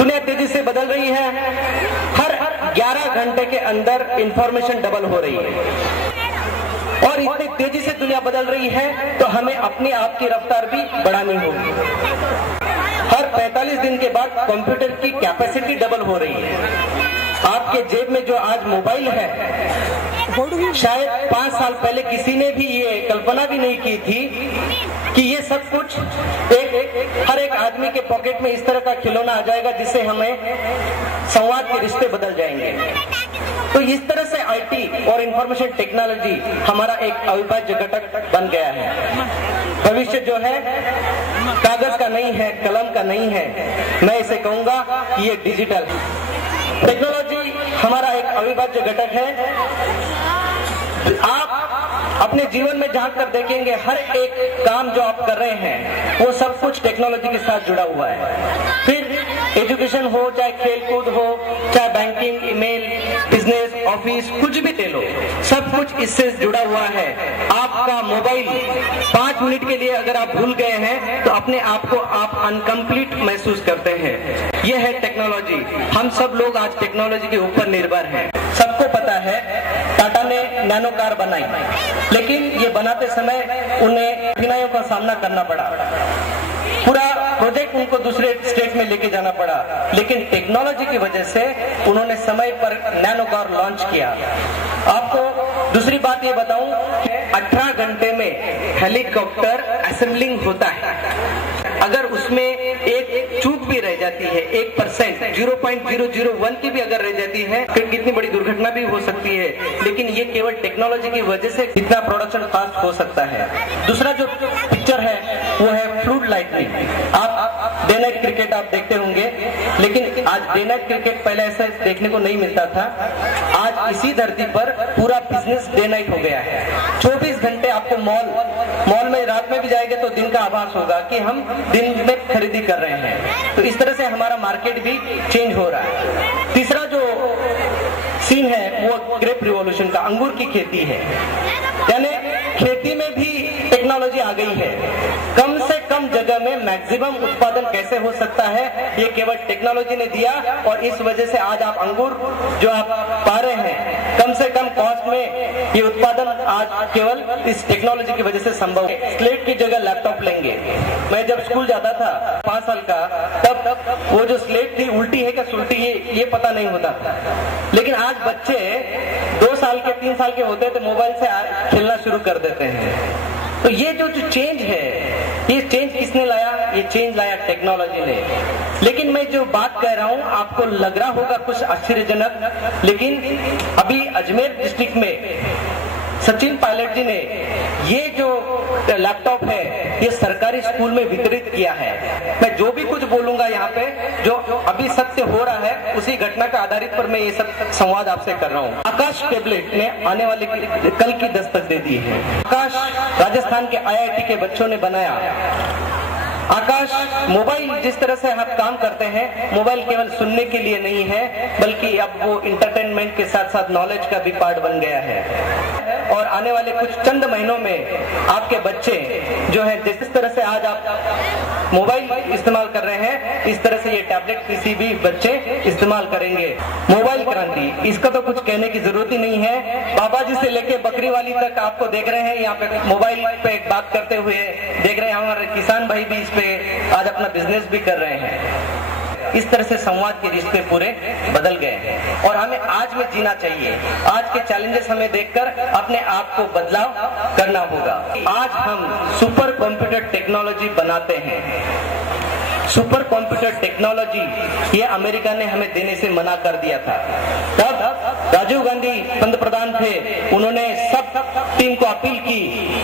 दुनिया तेजी से बदल रही है, हर 11 घंटे के अंदर इंफॉर्मेशन डबल हो रही है और इतनी तेजी से दुनिया बदल रही है तो हमें अपने आप की रफ्तार भी बढ़ानी होगी। हर 45 दिन के बाद कंप्यूटर की कैपेसिटी डबल हो रही है। आपके जेब में जो आज मोबाइल है, शायद 5 साल पहले किसी ने भी ये कल्पना भी नहीं की थी कि ये सब कुछ हर एक आदमी के पॉकेट में इस तरह का खिलौना आ जाएगा जिससे हमें संवाद के रिश्ते बदल जाएंगे। तो इस तरह से आईटी और इंफॉर्मेशन टेक्नोलॉजी हमारा एक अविभाज्य घटक बन गया है। भविष्य जो है कागज का नहीं है, कलम का नहीं है, मैं इसे कहूंगा कि ये डिजिटल टेक्नोलॉजी हमारा एक अविभाज्य घटक है। आप अपने जीवन में झांक कर देखेंगे, हर एक काम जो आप कर रहे हैं वो सब कुछ टेक्नोलॉजी के साथ जुड़ा हुआ है। फिर एजुकेशन हो, चाहे खेलकूद हो, चाहे बैंकिंग, ईमेल, बिजनेस, ऑफिस, कुछ भी ले लो, सब कुछ इससे जुड़ा हुआ है। आपका मोबाइल 5 मिनट के लिए अगर आप भूल गए हैं तो अपने आप को आप अनकम्प्लीट महसूस करते हैं। यह है टेक्नोलॉजी। हम सब लोग आज टेक्नोलॉजी के ऊपर निर्भर हैं। सबको पता है टाटा ने नैनो कार बनाई, लेकिन ये बनाते समय उन्हें कठिनाइयों का सामना करना पड़ा। पूरा प्रोजेक्ट उनको दूसरे स्टेट में लेके जाना पड़ा, लेकिन टेक्नोलॉजी की वजह से उन्होंने समय पर नैनो कार लॉन्च किया। आपको दूसरी बात ये बताऊं कि 18 घंटे में हेलीकॉप्टर असेंबलिंग होता है। अगर उसमें एक चूक भी रह जाती है, 1%, 0.001 की भी अगर रह जाती है, फिर कितनी बड़ी दुर्घटना भी हो सकती है। लेकिन ये केवल टेक्नोलॉजी की वजह से इतना प्रोडक्शन फास्ट हो सकता है। दूसरा जो पिक्चर है वो है फ्लूड लाइटनिंग। आप डे नाइट क्रिकेट आप देखते होंगे, लेकिन आज डे नाइट क्रिकेट पहले ऐसा देखने को नहीं मिलता था। आज इसी धरती पर पूरा बिजनेस डे नाइट हो गया है। 24 घंटे आपको मॉल में रात में भी जाएंगे तो दिन का आभास होगा कि हम दिन में खरीदी कर रहे हैं। तो इस तरह से हमारा मार्केट भी चेंज हो रहा है। तीसरा जो सीन है वो ग्रेप रिवॉल्यूशन का, अंगूर की खेती है। यानी खेती में भी टेक्नोलॉजी आ गई है। कम से कम जगह में मैक्सिमम उत्पादन कैसे हो सकता है, ये केवल टेक्नोलॉजी ने दिया और इस वजह से आज आप अंगूर जो आप पा रहे हैं कम से कम कॉस्ट में, ये उत्पादन आज केवल इस टेक्नोलॉजी की वजह से संभव है। स्लेट की जगह लैपटॉप लेंगे। मैं जब स्कूल जाता था 5 साल का, तब वो जो स्लेट थी उल्टी है क्या सुलटी ये पता नहीं होता था। लेकिन आज बच्चे 2 साल के 3 साल के होते हैं तो मोबाइल से खेलना शुरू कर देते हैं। तो ये जो चेंज है, ये चेंज किसने लाया? ये चेंज लाया टेक्नोलॉजी ने। लेकिन मैं जो बात कह रहा हूं आपको लग रहा होगा कुछ आश्चर्यजनक, लेकिन अभी अजमेर डिस्ट्रिक्ट में सचिन पायलट जी ने ये जो लैपटॉप है ये सरकारी स्कूल में वितरित किया है। मैं जो भी कुछ बोलूंगा यहाँ पे जो अभी सत्य हो रहा है उसी घटना का आधारित पर मैं ये सब संवाद आपसे कर रहा हूँ। आकाश टेबलेट ने आने वाले कल की दस्तक दे दी है। आकाश राजस्थान के IIT के बच्चों ने बनाया। आकाश मोबाइल जिस तरह से आप काम करते हैं, मोबाइल केवल सुनने के लिए नहीं है बल्कि अब वो इंटरटेनमेंट के साथ साथ नॉलेज का भी पार्ट बन गया है। और आने वाले कुछ चंद महीनों में आपके बच्चे जो है जिस तरह से आज आप मोबाइल इस्तेमाल कर रहे हैं, इस तरह से ये टैबलेट किसी भी बच्चे इस्तेमाल करेंगे। मोबाइल क्रांति, इसका तो कुछ कहने की जरूरत ही नहीं है। बाबा जी से लेके बकरी वाली तक आपको देख रहे हैं यहाँ पे मोबाइल पे बात करते हुए देख रहे हैं। हमारे किसान भाई भी इस पे आज अपना बिजनेस भी कर रहे हैं। इस तरह से संवाद के रिश्ते पूरे बदल गए हैं और हमें आज में जीना चाहिए। आज के चैलेंजेस हमें देखकर अपने आप को बदलाव करना होगा। आज हम सुपर कंप्यूटर टेक्नोलॉजी बनाते हैं। सुपर कंप्यूटर टेक्नोलॉजी ये अमेरिका ने हमें देने से मना कर दिया था। तब राजीव गांधी पंतप्रधान थे, उन्होंने सब टीम को अपील की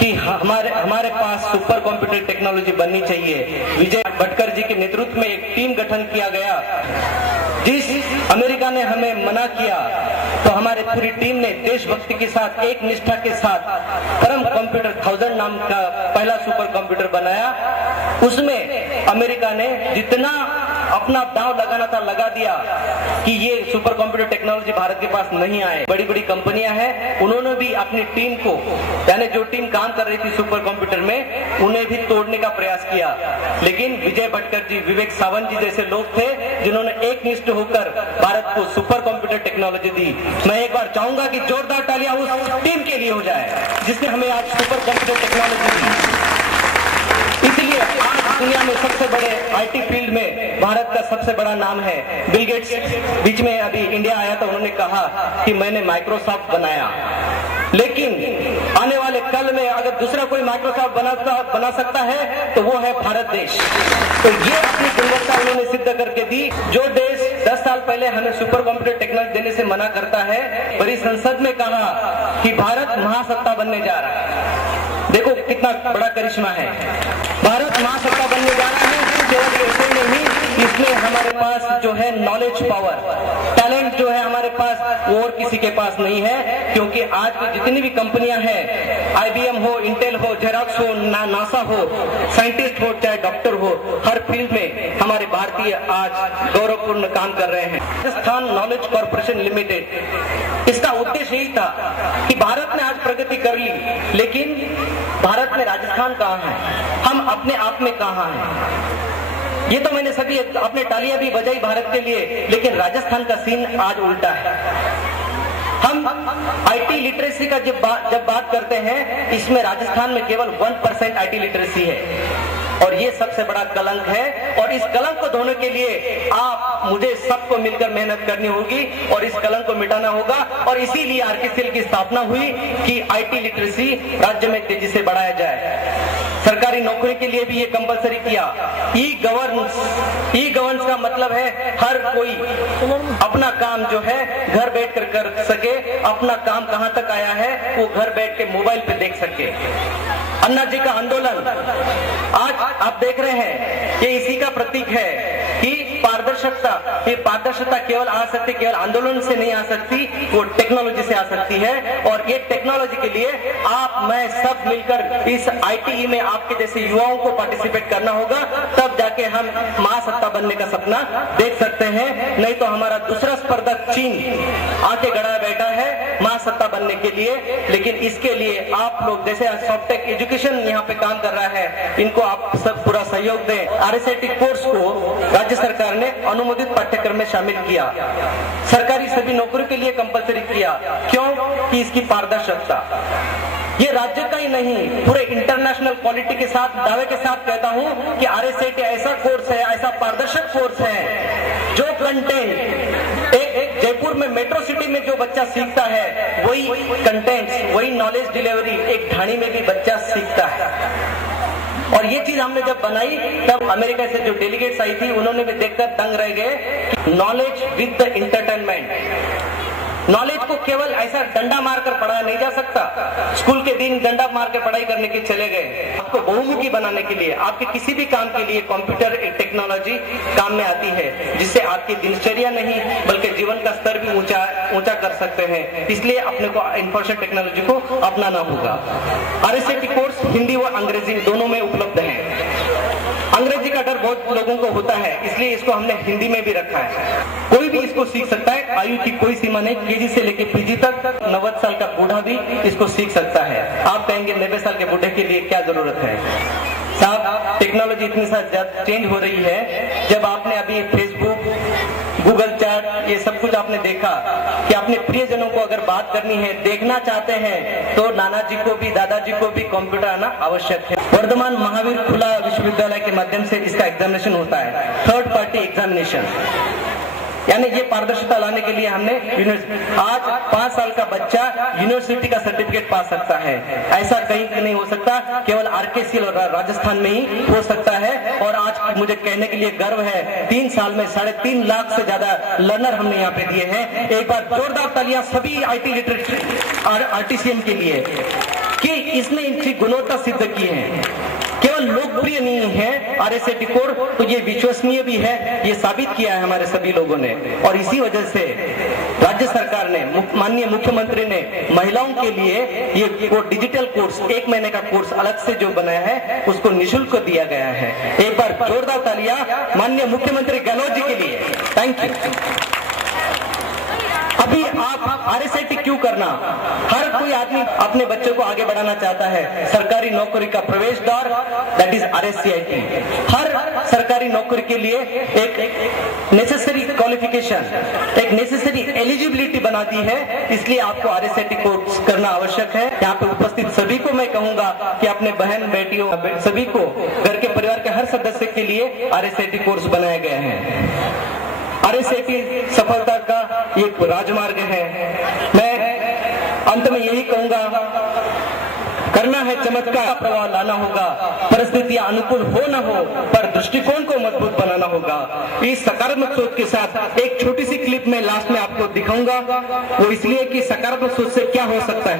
कि हमारे पास सुपर कंप्यूटर टेक्नोलॉजी बननी चाहिए। विजय भटकर जी के नेतृत्व में एक टीम गठन किया गया जिस अमेरिका ने हमें मना किया तो हमारे पूरी टीम ने देशभक्ति के साथ, एक निष्ठा के साथ परम कंप्यूटर 1000 नाम का पहला सुपर कंप्यूटर बनाया। उसमें अमेरिका ने जितना अपना दांव लगाना था लगा दिया कि ये सुपर कंप्यूटर टेक्नोलॉजी भारत के पास नहीं आए। बड़ी बड़ी कंपनियां हैं, उन्होंने भी अपनी टीम को, यानी जो टीम काम कर रही थी सुपर कंप्यूटर में, उन्हें भी तोड़ने का प्रयास किया। लेकिन विजय भटकर जी, विवेक सावंत जी जैसे लोग थे जिन्होंने एकनिष्ठ होकर भारत को सुपर कंप्यूटर टेक्नोलॉजी दी। मैं एक बार चाहूंगा कि जोरदार तालियां उस टीम के लिए हो जाए जिसने हमें आज सुपर कंप्यूटर टेक्नोलॉजी दी। इसलिए आज दुनिया में सबसे बड़े आईटी फील्ड में भारत का सबसे बड़ा नाम है। बिल गेट्स बीच में अभी इंडिया आया तो उन्होंने कहा कि मैंने माइक्रोसॉफ्ट बनाया, लेकिन आने वाले कल में अगर दूसरा कोई माइक्रोसॉफ्ट बना सकता है तो वो है भारत देश। तो ये अपनी गुणवत्ता उन्होंने सिद्ध करके दी। जो देश 10 साल पहले हमें सुपर कंप्यूटर टेक्नोलॉजी देने से मना करता है, बड़ी संसद में कहा कि भारत महासत्ता बनने जा रहा है। देखो कितना बड़ा करिश्मा है, भारत महासत्ता बनने जा रहा है। केवल ऐसे ही नहीं, इसमें हमारे पास जो है नॉलेज पावर, टैलेंट जो है हमारे पास, वो और किसी के पास नहीं है। क्योंकि आज की जितनी भी कंपनियां हैं, आईबीएम हो, इंटेल हो, जेरॉक्स हो, नासा हो, साइंटिस्ट हो, चाहे डॉक्टर हो, हर फील्ड में हमारे भारतीय आज गौरवपूर्ण काम कर रहे हैं। राजस्थान नॉलेज कॉर्पोरेशन लिमिटेड, इसका उद्देश्य यही था कि भारत ने आज प्रगति कर ली, लेकिन भारत में राजस्थान कहाँ है, हम अपने आप में कहाँ हैं। ये तो मैंने सभी अपने तालियां भी बजाई भारत के लिए, लेकिन राजस्थान का सीन आज उल्टा है। हम आईटी लिटरेसी का जब बात करते हैं, इसमें राजस्थान में केवल 1% आईटी लिटरेसी है और ये सबसे बड़ा कलंक है। और इस कलंक को धोने के लिए आप मुझे सबको मिलकर मेहनत करनी होगी और इस कलंक को मिटाना होगा। और इसीलिए आरकेसीएल की स्थापना हुई कि आईटी लिटरेसी राज्य में तेजी से बढ़ाया जाए। सरकारी नौकरी के लिए भी ये कंपलसरी किया। ई गवर्नेंस का मतलब है हर कोई अपना काम जो है घर बैठकर कर सके, अपना काम कहां तक आया है वो घर बैठ के मोबाइल पे देख सके। अन्ना जी का आंदोलन आज आप देख रहे हैं, ये इसी का प्रतीक है कि पारदर्शिता, ये पारदर्शिता केवल आ सकती, केवल आंदोलन से नहीं आ सकती, वो टेक्नोलॉजी से आ सकती है। और ये टेक्नोलॉजी के लिए आप, मैं सब मिलकर इस आईटी में आपके जैसे युवाओं को पार्टिसिपेट करना होगा, तब जाके हम महासत्ता बनने का सपना देख सकते हैं। नहीं तो हमारा दूसरा स्पर्धक चीन आके गड़ा बैठा है महासत्ता बनने के लिए। लेकिन इसके लिए आप लोग जैसे सॉफ्टटेक एजुकेशन यहाँ पे काम कर रहा है, इनको आप सब पूरा सहयोग दें। आरएसआईटी कोर्स को राज्य सरकार ने अनुमोदित पाठ्यक्रम में शामिल किया, सरकारी सभी नौकरी के लिए कंपलसरी किया। क्यों? कि इसकी पारदर्शिता, ये राज्य का ही नहीं पूरे इंटरनेशनल क्वालिटी के साथ, दावे के साथ कहता हूं कि आरएसआईटी ऐसा कोर्स है, ऐसा पारदर्शक कोर्स है जो कंटेंट एक जयपुर में मेट्रो सिटी में जो बच्चा सीखता है वही कंटेंट्स, वही नॉलेज डिलीवरी एक ढाणी में भी बच्चा सीखता है। और ये चीज हमने जब बनाई तब अमेरिका से जो डेलीगेट्स आई थी उन्होंने भी देखकर दंग रह गए। Knowledge with the entertainment, knowledge को केवल ऐसा डंडा मारकर पढ़ाया नहीं जा सकता। स्कूल के दिन डंडा मार के पढ़ाई करने के चले गए। आपको बहुमुखी बनाने के लिए, आपके किसी भी काम के लिए कंप्यूटर एक टेक्नोलॉजी काम में आती है, जिससे आपकी दिनचर्या नहीं बल्कि जीवन का स्तर भी ऊंचा कर सकते हैं। इसलिए अपने को इंफॉर्मेशन टेक्नोलॉजी को अपनाना होगा। आरएसआईटी कोर्स हिंदी व अंग्रेजी दोनों में उपलब्ध है। अंग्रेजी का डर बहुत लोगों को होता है, इसलिए इसको हमने हिंदी में भी रखा है। कोई भी इसको सीख सकता है, आयु की कोई सीमा नहीं, केजी से लेकर पीजी तक। 90 साल का बूढ़ा भी इसको सीख सकता है। आप कहेंगे 90 साल के बूढ़े के लिए क्या जरूरत है? साहब, टेक्नोलॉजी इतनी ज्यादा चेंज हो रही है। जब आपने अभी फेसबुक, गूगल चैट, ये सब कुछ आपने देखा कि अपने प्रियजनों को अगर बात करनी है, देखना चाहते हैं, तो नाना जी को भी, दादाजी को भी कंप्यूटर आना आवश्यक है। वर्धमान महावीर खुला विश्वविद्यालय के माध्यम से इसका एग्जामिनेशन होता है, थर्ड पार्टी एग्जामिनेशन। यानी ये पारदर्शिता लाने के लिए हमने आज 5 साल का बच्चा यूनिवर्सिटी का सर्टिफिकेट पा सकता है। ऐसा कहीं नहीं हो सकता, केवल आरकेसीएल और राजस्थान में ही हो सकता है। और आज मुझे कहने के लिए गर्व है, 3 साल में 3.5 लाख से ज्यादा लर्नर हमने यहाँ पे दिए हैं। एक बार जोरदार तालियां सभी आईटी लिटरेसी आरटीसीएम के लिए कि इसने इनकी गुणवत्ता सिद्ध की है। केवल लोकप्रिय नहीं है आरएसएटी कोड, तो ये विश्वसनीय भी है, ये साबित किया है हमारे सभी लोगों ने। और इसी वजह से राज्य सरकार ने, माननीय मुख्यमंत्री ने महिलाओं के लिए ये डिजिटल कोर्स, 1 महीने का कोर्स अलग से जो बनाया है उसको निःशुल्क दिया गया है। एक बार जोरदार तालियां माननीय मुख्यमंत्री गहलोत जी के लिए। Thank you. अभी आप आरएसएटी क्यों करना? हर कोई आदमी अपने बच्चों को आगे बढ़ाना चाहता है। सरकारी नौकरी का प्रवेश द्वार दैट इज आरएससीआईटी। हर सरकारी नौकरी के लिए एक नेसेसरी क्वालिफिकेशन, एक नेसेसरी एलिजिबिलिटी बनाती है, इसलिए आपको आरएसएटी कोर्स करना आवश्यक है। यहाँ पे उपस्थित सभी को मैं कहूंगा कि अपने बहन बेटियों सभी को, घर के परिवार के हर सदस्य के लिए आरएसएटी कोर्स बनाए गए हैं। आरएसएटी सफलता का एक राजमार्ग है। मैं अंत में यही कहूंगा, करना है चमत्कार, प्रभाव लाना होगा, परिस्थितियां अनुकूल हो न हो, पर दृष्टिकोण को मजबूत बनाना होगा। इस सकारात्मक सोच के साथ एक छोटी सी क्लिप में लास्ट में आपको दिखाऊंगा, वो इसलिए कि सकारात्मक सोच से क्या हो सकता है।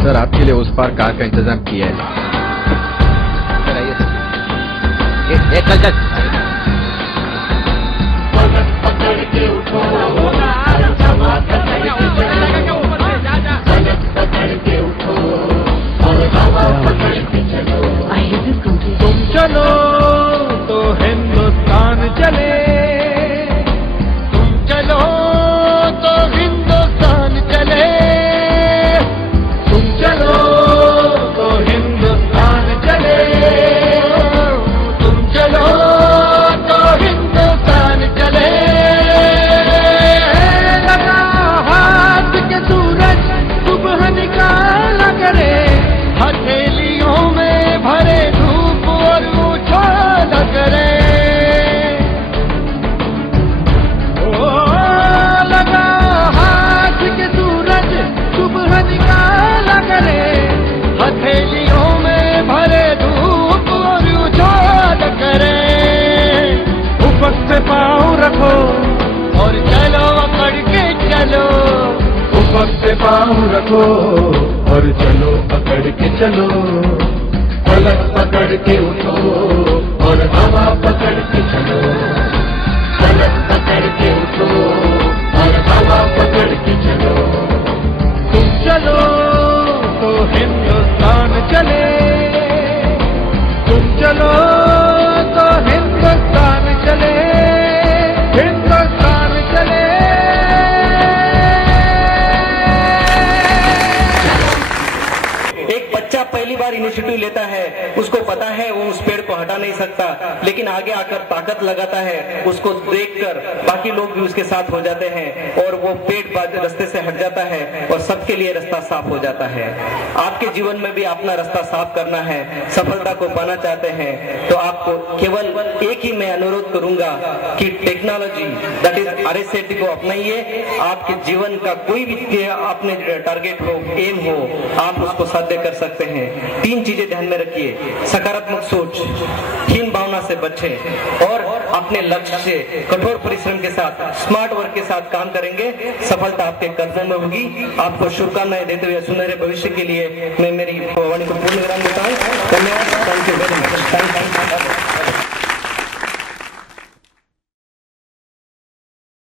सर, आपके लिए उस पार कार का इंतजाम किया है। चल तुम चलो तो हिंदुस्तान चले, तुम चलो तो हिंदुस्तान चले, तुम चलो तो हिंदुस्तान चले, तुम चलो तो हिंदुस्तान चले। लगा हाथ के सूरज सुबह निकाला करे, हथेलियों में भरे धूप और उछाला करे। ओ लगा हाथ के सूरज सुबह निकाला करे, हथेलियों में भरे धूप और उछाला करे। ऊपर से पाँव रखो और चलो अकड़ के चलो, ऊपर से पाँव रखो और चलो पकड़ के चलो, पलक पकड़ के उठो और हवा पकड़ के चलो, पलक पकड़ के उठो और हवा पकड़ के चलो। तुम चलो तो हिंदुस्तान चले, तुम चलो तो हिंदुस्तान चले, हिंदुस्तान चले। बच्चा पहली बार इनिशिएटिव लेता है, उसको पता है वो उस पेड़ को हटा नहीं सकता, लेकिन आगे आकर ताकत लगाता है, उसको देखकर बाकी लोग भी उसके साथ हो जाते हैं और वो पेड़ रास्ते से हट जाता है और सबके लिए रास्ता साफ हो जाता है। आपके जीवन में भी अपना रास्ता साफ करना है, सफलता को पाना चाहते हैं तो आपको केवल एक ही मैं अनुरोध करूंगा कि टेक्नोलॉजी दैट इज आरएसएटी को अपनाइए। आपके जीवन का कोई भी आपने टारगेट हो, एम हो, आप उसको साध्य कर सकते हैं। 3 चीजें ध्यान में रखिए, सकारात्मक सोच, हीन भावना से बचें और अपने लक्ष्य से कठोर परिश्रम के साथ, स्मार्ट वर्क के साथ काम करेंगे, सफलता आपके कदमों में होगी। आपको शुभकामनाएं देते हुए सुनहरे भविष्य के लिए मैं मेरी वाणी को पूर्ण विराम देता हूं। धन्यवाद। Thank you.